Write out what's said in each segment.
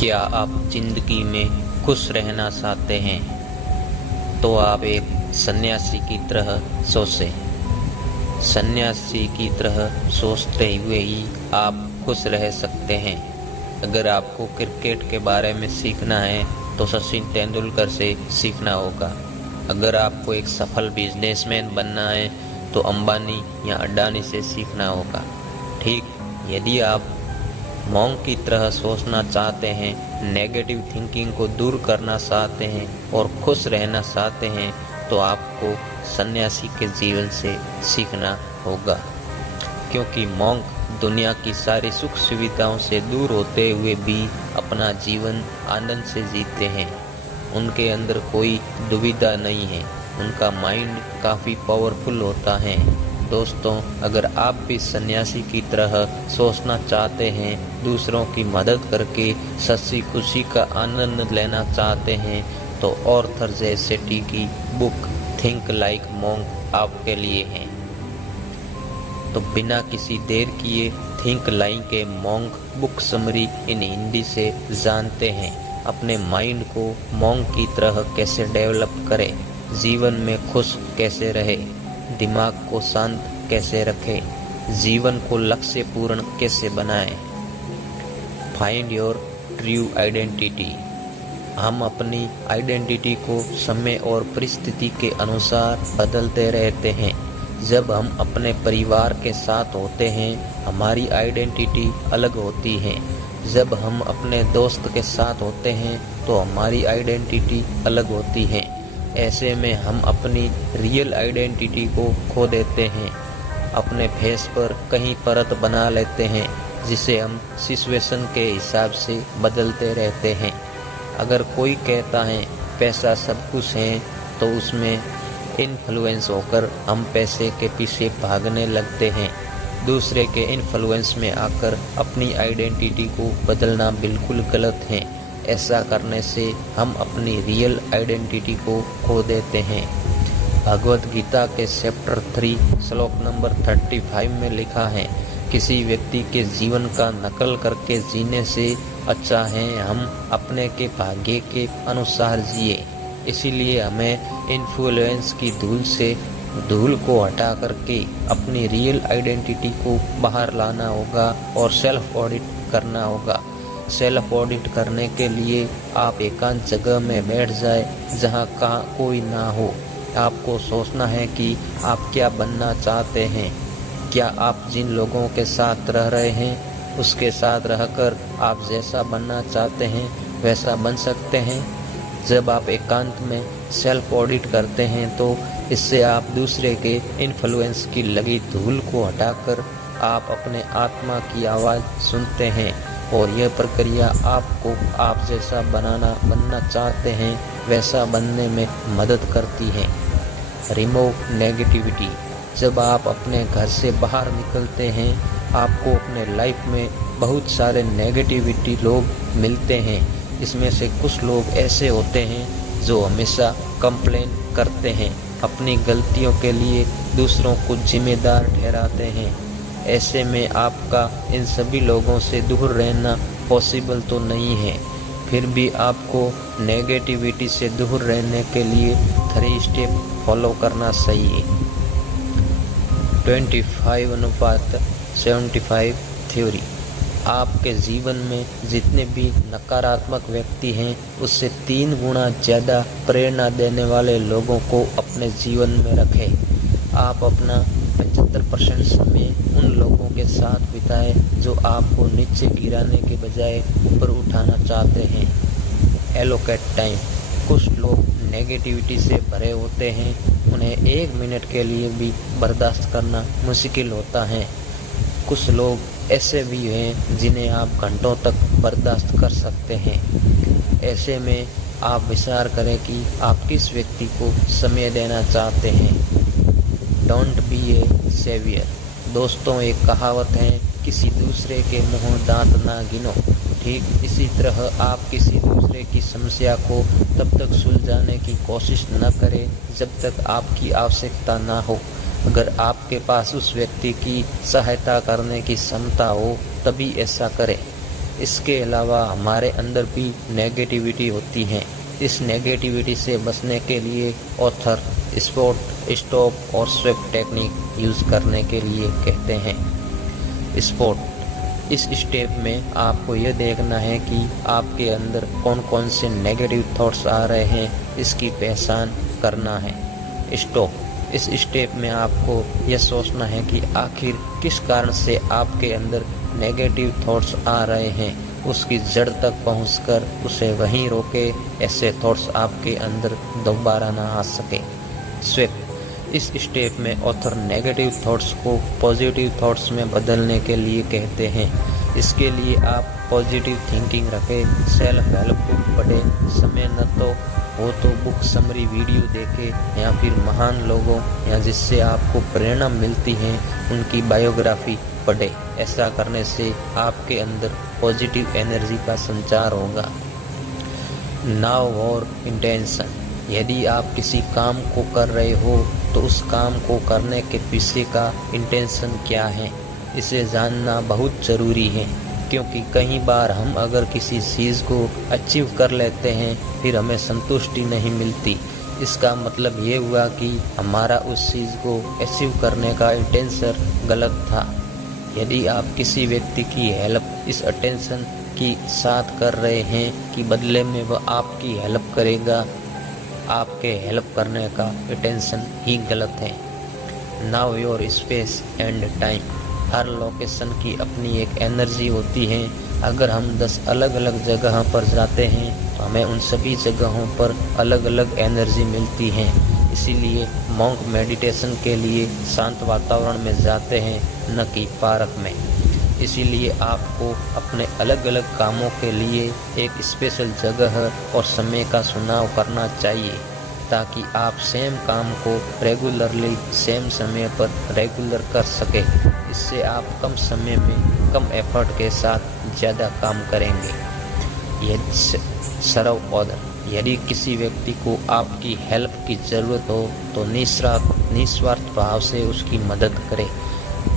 क्या आप जिंदगी में खुश रहना चाहते हैं तो आप एक सन्यासी की तरह सोचें। सन्यासी की तरह सोचते हुए ही आप खुश रह सकते हैं। अगर आपको क्रिकेट के बारे में सीखना है तो सचिन तेंदुलकर से सीखना होगा। अगर आपको एक सफल बिजनेसमैन बनना है तो अंबानी या अडानी से सीखना होगा। ठीक, यदि आप मॉन्क की तरह सोचना चाहते हैं, नेगेटिव थिंकिंग को दूर करना चाहते हैं और खुश रहना चाहते हैं तो आपको सन्यासी के जीवन से सीखना होगा। क्योंकि मॉन्क दुनिया की सारी सुख सुविधाओं से दूर होते हुए भी अपना जीवन आनंद से जीते हैं। उनके अंदर कोई दुविधा नहीं है, उनका माइंड काफ़ी पावरफुल होता है। दोस्तों, अगर आप भी सन्यासी की तरह सोचना चाहते हैं, दूसरों की मदद करके सच्ची खुशी का आनंद लेना चाहते हैं तो ऑर्थर जे सेठी की बुक थिंक लाइक मॉन्क आपके लिए है। तो बिना किसी देर किए think like a monk book summary इन हिंदी से जानते हैं अपने माइंड को मॉन्क की तरह कैसे डेवलप करें, जीवन में खुश कैसे रहे, दिमाग को शांत कैसे रखें, जीवन को लक्ष्य पूर्ण कैसे बनाएं। Find your true identity. हम अपनी आइडेंटिटी को समय और परिस्थिति के अनुसार बदलते रहते हैं। जब हम अपने परिवार के साथ होते हैं हमारी आइडेंटिटी अलग होती है। जब हम अपने दोस्त के साथ होते हैं तो हमारी आइडेंटिटी अलग होती है। ऐसे में हम अपनी रियल आइडेंटिटी को खो देते हैं, अपने फेस पर कहीं परत बना लेते हैं जिसे हम सिचुएशन के हिसाब से बदलते रहते हैं। अगर कोई कहता है पैसा सब कुछ है तो उसमें इन्फ्लुएंस होकर हम पैसे के पीछे भागने लगते हैं। दूसरे के इन्फ्लुएंस में आकर अपनी आइडेंटिटी को बदलना बिल्कुल गलत है। ऐसा करने से हम अपनी रियल आइडेंटिटी को खो देते हैं। भगवत गीता के चैप्टर 3 श्लोक नंबर 35 में लिखा है, किसी व्यक्ति के जीवन का नकल करके जीने से अच्छा है हम अपने के भाग्य के अनुसार जिए। इसीलिए हमें इन्फ्लुएंस की धूल को हटा करके अपनी रियल आइडेंटिटी को बाहर लाना होगा और सेल्फ ऑडिट करना होगा। सेल्फ ऑडिट करने के लिए आप एकांत जगह में बैठ जाए जहां कोई ना हो। आपको सोचना है कि आप क्या बनना चाहते हैं। क्या आप जिन लोगों के साथ रह रहे हैं उसके साथ रहकर आप जैसा बनना चाहते हैं वैसा बन सकते हैं। जब आप एकांत में सेल्फ ऑडिट करते हैं तो इससे आप दूसरे के इन्फ्लुएंस की लगी धूल को हटाकर आप अपने आत्मा की आवाज़ सुनते हैं और यह प्रक्रिया आपको आप जैसा बनना चाहते हैं वैसा बनने में मदद करती है। Remove negativity. जब आप अपने घर से बाहर निकलते हैं आपको अपने लाइफ में बहुत सारे नेगेटिविटी लोग मिलते हैं। इसमें से कुछ लोग ऐसे होते हैं जो हमेशा कंप्लेन करते हैं, अपनी गलतियों के लिए दूसरों को जिम्मेदार ठहराते हैं। ऐसे में आपका इन सभी लोगों से दूर रहना पॉसिबल तो नहीं है, फिर भी आपको नेगेटिविटी से दूर रहने के लिए 3 स्टेप फॉलो करना चाहिए। 25:75 थ्योरी। आपके जीवन में जितने भी नकारात्मक व्यक्ति हैं उससे 3 गुना ज़्यादा प्रेरणा देने वाले लोगों को अपने जीवन में रखें। आप अपना 75% समय उन लोगों के साथ बिताएं जो आपको नीचे गिराने के बजाय ऊपर उठाना चाहते हैं। Allocate time. कुछ लोग नेगेटिविटी से भरे होते हैं, उन्हें 1 मिनट के लिए भी बर्दाश्त करना मुश्किल होता है। कुछ लोग ऐसे भी हैं जिन्हें आप घंटों तक बर्दाश्त कर सकते हैं। ऐसे में आप विचार करें कि आप किस व्यक्ति को समय देना चाहते हैं। Don't be a saviour. दोस्तों, एक कहावत है, किसी दूसरे के मुंह दांत ना गिनो। ठीक इसी तरह आप किसी दूसरे की समस्या को तब तक सुलझाने की कोशिश न करें जब तक आपकी आवश्यकता ना हो। अगर आपके पास उस व्यक्ति की सहायता करने की क्षमता हो तभी ऐसा करें। इसके अलावा हमारे अंदर भी नेगेटिविटी होती है। इस नेगेटिविटी से बचने के लिए ऑथर स्पॉट, स्टॉप और स्वेप टेक्निक यूज करने के लिए कहते हैं। स्पॉट, इस स्टेप में आपको यह देखना है कि आपके अंदर कौन कौन से नेगेटिव थॉट्स आ रहे हैं, इसकी पहचान करना है। स्टॉप, इस स्टेप में आपको यह सोचना है कि आखिर किस कारण से आपके अंदर नेगेटिव थॉट्स आ रहे हैं, उसकी जड़ तक पहुंचकर उसे वहीं रोके, ऐसे थॉट्स आपके अंदर दोबारा ना आ सके। स्वेप, इस स्टेप में ऑथर नेगेटिव थॉट्स को पॉजिटिव थॉट्स में बदलने के लिए कहते हैं। इसके लिए आप पॉजिटिव थिंकिंग रखें, सेल्फ हेल्प बुक पढ़े, समय न तो हो तो बुक समरी वीडियो देखें या फिर महान लोगों या जिससे आपको प्रेरणा मिलती है उनकी बायोग्राफी पढ़े। ऐसा करने से आपके अंदर पॉजिटिव एनर्जी का संचार होगा। नाउ और इंटेंशन, यदि आप किसी काम को कर रहे हो तो उस काम को करने के पीछे का इंटेंशन क्या है, इसे जानना बहुत ज़रूरी है। क्योंकि कई बार हम अगर किसी चीज़ को अचीव कर लेते हैं फिर हमें संतुष्टि नहीं मिलती, इसका मतलब ये हुआ कि हमारा उस चीज़ को अचीव करने का इंटेंशन गलत था। यदि आप किसी व्यक्ति की हेल्प इस अटेंशन की साथ कर रहे हैं कि बदले में वह आपकी हेल्प करेगा, आपके हेल्प करने का इंटेंशन ही गलत है। Now your space and time, her location की अपनी एक एनर्जी होती है। अगर हम 10 अलग अलग जगह पर जाते हैं तो हमें उन सभी जगहों पर अलग अलग एनर्जी मिलती है। इसीलिए मॉन्क मेडिटेशन के लिए शांत वातावरण में जाते हैं, न कि पार्क में। इसीलिए आपको अपने अलग अलग कामों के लिए एक स्पेशल जगह और समय का चुनाव करना चाहिए, ताकि आप सेम काम को रेगुलरली सेम समय पर रेगुलर कर सके। इससे आप कम समय में कम एफर्ट के साथ ज़्यादा काम करेंगे। यह सर्व ऑर्डर, यदि किसी व्यक्ति को आपकी हेल्प की ज़रूरत हो तो निस्वार्थ भाव से उसकी मदद करें,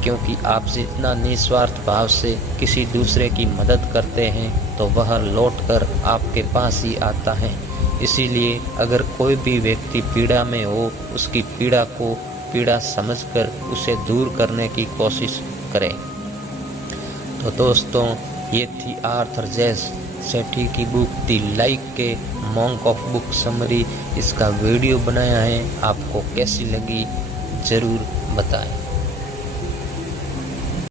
क्योंकि आप जितना निस्वार्थ भाव से किसी दूसरे की मदद करते हैं तो वह लौटकर आपके पास ही आता है। इसीलिए अगर कोई भी व्यक्ति पीड़ा में हो, उसकी पीड़ा को पीड़ा समझकर उसे दूर करने की कोशिश करें। तो दोस्तों, ये थी आर्थर जेस सेठी की बुक द लाइक के मॉन्क ऑफ बुक समरी। इसका वीडियो बनाया है, आपको कैसी लगी ज़रूर बताएं।